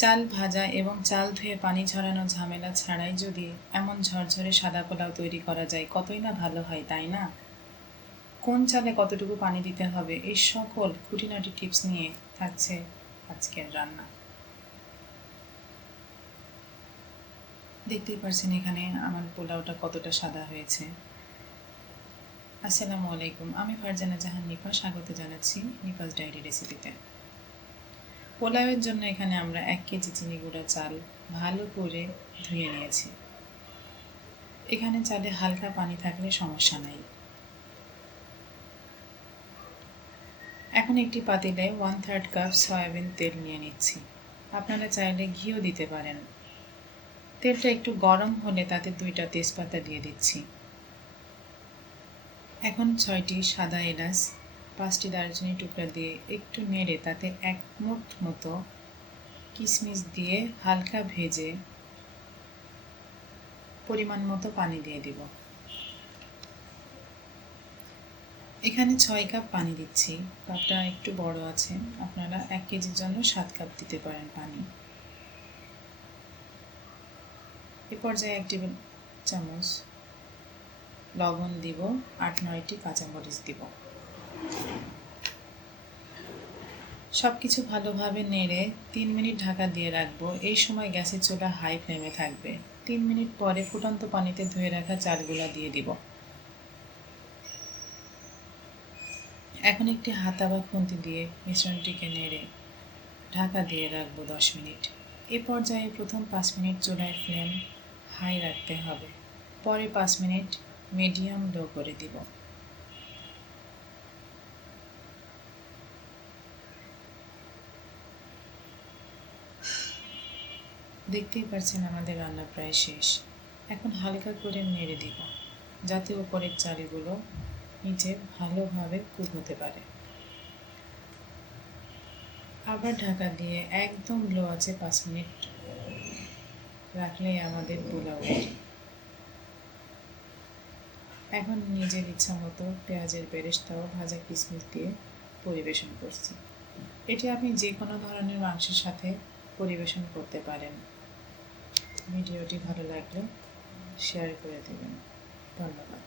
চাল ভাজা এবং চাল ধুয়ে পানি ঝরানো ঝামেলা ছাড়াই যদি এমন ঝরঝরে সাদা পোলাও তৈরি করা যায় কতই না ভালো হয়, তাই না? কোন চালে কতটুকু পানি দিতে হবে এই সকল খুঁটিনাটি টিপস নিয়ে থাকছে আজকের রান্না। দেখতেই পারছেন এখানে আমার পোলাওটা কতটা সাদা হয়েছে। আসসালামু আলাইকুম, আমি ফারজানা জাহান নিপা স্বাগত জানাচ্ছি নিপাস ডায়েরি রেসিপিতে। পোলাওয়ের জন্য এখানে আমরা 1 কেজি চিনি গুঁড়া চাল ভালো করে ধুয়ে নিয়েছি। এখানে চালে হালকা পানি থাকলে সমস্যা নাই। এখন একটি পাতিলে 1/3 কাপ সয়াবিন তেল নিয়ে নিচ্ছি। আপনারা চাইলে ঘিও দিতে পারেন। তেলটা একটু গরম হলে তাতে 2টা তেজপাতা দিয়ে দিচ্ছি। এখন 6টি সাদা এলাচ, 5টি দারুচিনি টুকরা দিয়ে একটু নেড়ে তাতে 1 মুঠ মতো কিশমিশ দিয়ে হালকা ভেজে পরিমাণ মতো পানি দিয়ে দিব। এখানে 6 কাপ পানি দিচ্ছি। কাপটা একটু বড় আছে, আপনারা 1 কেজির জন্য 7 কাপ দিতে পারেন পানি। এ পর্যায়ে 1 টেবিল চামচ লবণ দিব, 8-9টি কাঁচামরিচ দিব। সব কিছু ভালোভাবে নেড়ে 3 মিনিট ঢাকা দিয়ে রাখবো। এই সময় গ্যাসের চুলা হাই ফ্লেমে থাকবে। 3 মিনিট পরে ফুটন্ত পানিতে ধুয়ে রাখা চালগুলা দিয়ে দিব। এখন একটি হাতা বা খুন্তি দিয়ে মিশ্রণটিকে নেড়ে ঢাকা দিয়ে রাখবো 10 মিনিট। এ পর্যায়ে প্রথম 5 মিনিট চুলার ফ্লেম হাই রাখতে হবে, পরে 5 মিনিট মিডিয়াম লো করে দিব। দেখতেই পাচ্ছেন আমাদের রান্না প্রায় শেষ। এখন হালকা করে নেড়ে দিব যাতে উপরের চালগুলো নিচে ভালোভাবে কুক হতে পারে। আবার ঢাকা দিয়ে একদম লো আছে 5 মিনিট রাখলেই আমাদের পোলাও রেডি। এখন নিজের ইচ্ছা মতো পেঁয়াজের বেরেস্তা ও ভাজা কিশমিশ দিয়ে পরিবেশন করছি। এটি আপনি যে কোনো ধরনের মাংসের সাথে পরিবেশন করতে পারেন। ভিডিওটি ভালো লাগলে শেয়ার করে দেবেন। ধন্যবাদ।